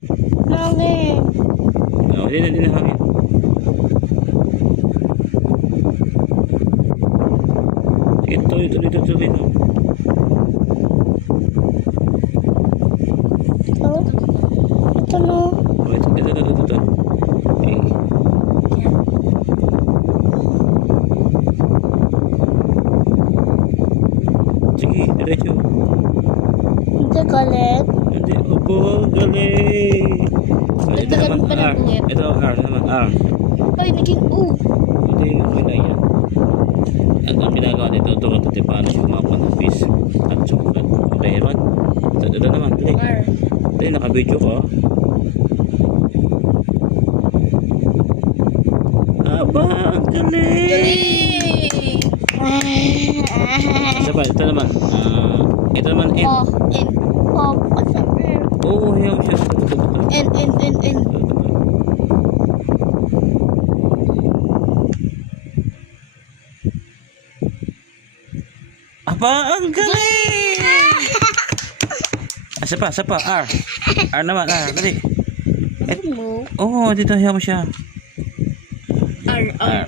Hangin. Oh, hindi na hangin. Ito. Oh. Ito no. Oh, ito. Okay. Sige, diretso. Ito galit. Hindi, opo, galing. Oh, ito Dagdagan naman pa ng R. ulit. Ito R naman, R. Ay, naging U. Hindi, okay na yan. At ang ginagawa nito, ito paano siya kumakuha ng fish at chocolate. Okay, Rod? Ito naman, dali. R. Dali, naka-video ko. Aba, ang galing! Galing! Isa pa, ito naman. Ito naman, N. Oh, N. Oh, what's up? Oo, hiyaw siya. N. Aba, ang galing! Isa pa, R. R naman, R. Dali. Mo. Oo, dito hiyaw mo siya. R. R.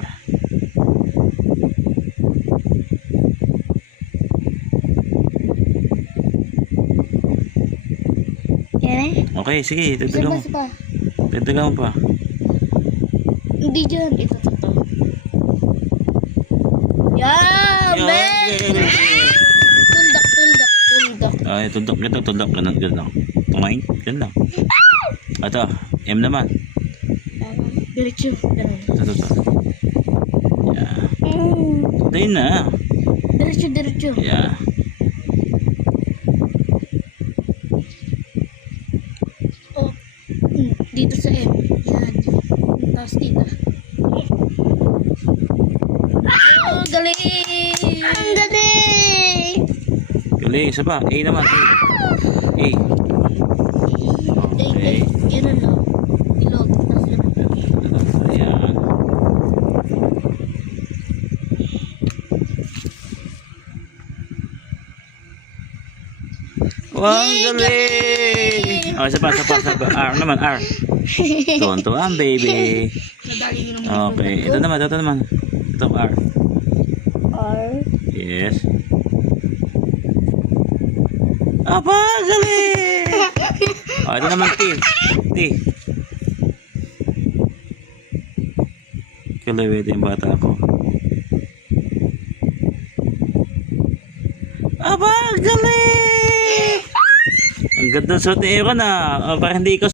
Yan eh. Okay, sige, Isa dagdagan mo. pa. Dagdagan mo pa. Hindi dyan. Ito. Yan, man! Tuldak. Ay, tuntok. Ganun. Tumain, ganun lang. Ito, M naman. Diretso. Ganun. Ito. Yeah. Dahil na. Diretso. Yeah. Oh. Dito sa M. Yan. Tapos dito. Oh, galing! Ang galing! Galing, isa pa. A naman. A. Okay. Yan ano. Ilog. Tapos ganun. Ayan. Wow, galing! Oh, isa pa. R naman, R. Tuwan-tuwan, baby. Nadali nyo naman. Okay, ito naman. Ito, R. R. Yes. Aba, galing! Oh, ito naman, T. Kalawete yung bata ko. Aba, galing! Ang ganda ng suot ni Aaron ah. Oh, parang hindi ikaw